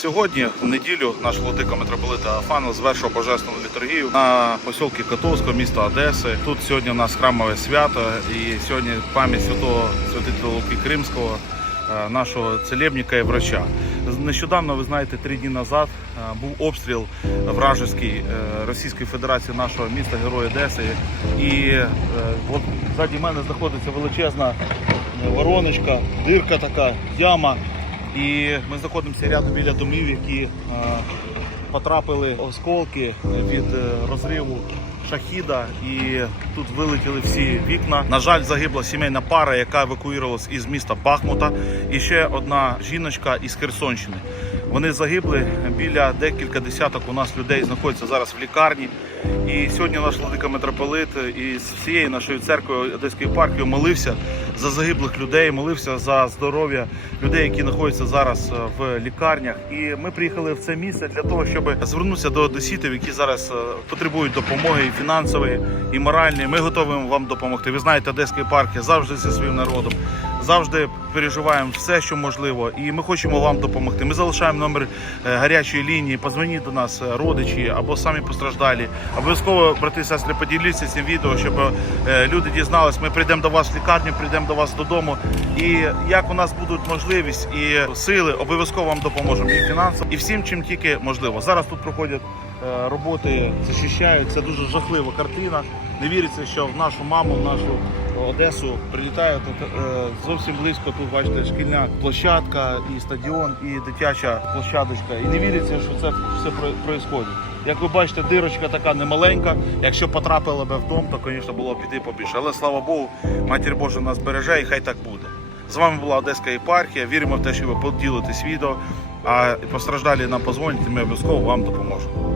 Сьогодні, в неділю, наш владика митрополита Афанов звершив божественну літургію на посілки Котовського, міста Одеси. Тут сьогодні у нас храмове свято і сьогодні пам'ять святого святителя Луки Кримського, е, нашого целебника і врача. Нещодавно, ви знаєте, три дні назад е, був обстріл вражеський е, Російської Федерації нашого міста Герой Одеси. І от ззаді мене знаходиться величезна вороночка, дирка така, яма. І ми знаходимося рядом біля домів, які е, потрапили осколки від е, розриву шахіда, і тут вилетіли всі вікна. На жаль, загибла сімейна пара, яка евакуювалася із міста Бахмута, і ще одна жіночка із Херсонщини. Вони загибли біля декілька десяток у нас людей знаходяться зараз в лікарні. І сьогодні наш владика митрополит із всією нашою церквою Одеської єпархії молився за загиблих людей, молився за здоров'я людей, які знаходяться зараз е, в лікарнях. І ми приїхали в це місце для того, щоб звернутися до одеситів, які зараз е, потребують допомоги і фінансової, і моральної. Ми готові вам допомогти. Ви знаєте, Одеська єпархія завжди зі своїм народом. Завжди переживаємо все, що можливо, і ми хочемо вам допомогти. Ми залишаємо номер е, гарячої лінії. Позвоніть до нас, е, родичі або самі постраждалі. Обов'язково, брати сестри, поділіться цим відео, щоб е, люди дізнались. Ми прийдемо до вас в лікарню, прийдемо до вас додому. І як у нас будуть можливість і сили, обов'язково вам допоможемо і фінансово, і всім, чим тільки можливо. Зараз тут проходять роботи, захищають. Це дуже жахлива картина. Не віриться, що в нашу маму, в нашу Одесу прилітає тут е, зовсім близько. Тут бачите шкільна площадка, і стадіон, і дитяча площадочка. І не віриться, що це все відбувається. Як ви бачите, дирочка така немаленька. Якщо потрапила би в дом, то, звісно, було б піти побільше. Але слава Богу, матір Божа нас береже і хай так буде. З вами була Одеська єпархія. Віримо в те, що ви поділитесь відео. А постраждалі нам позвонять, і ми обов'язково вам допоможемо.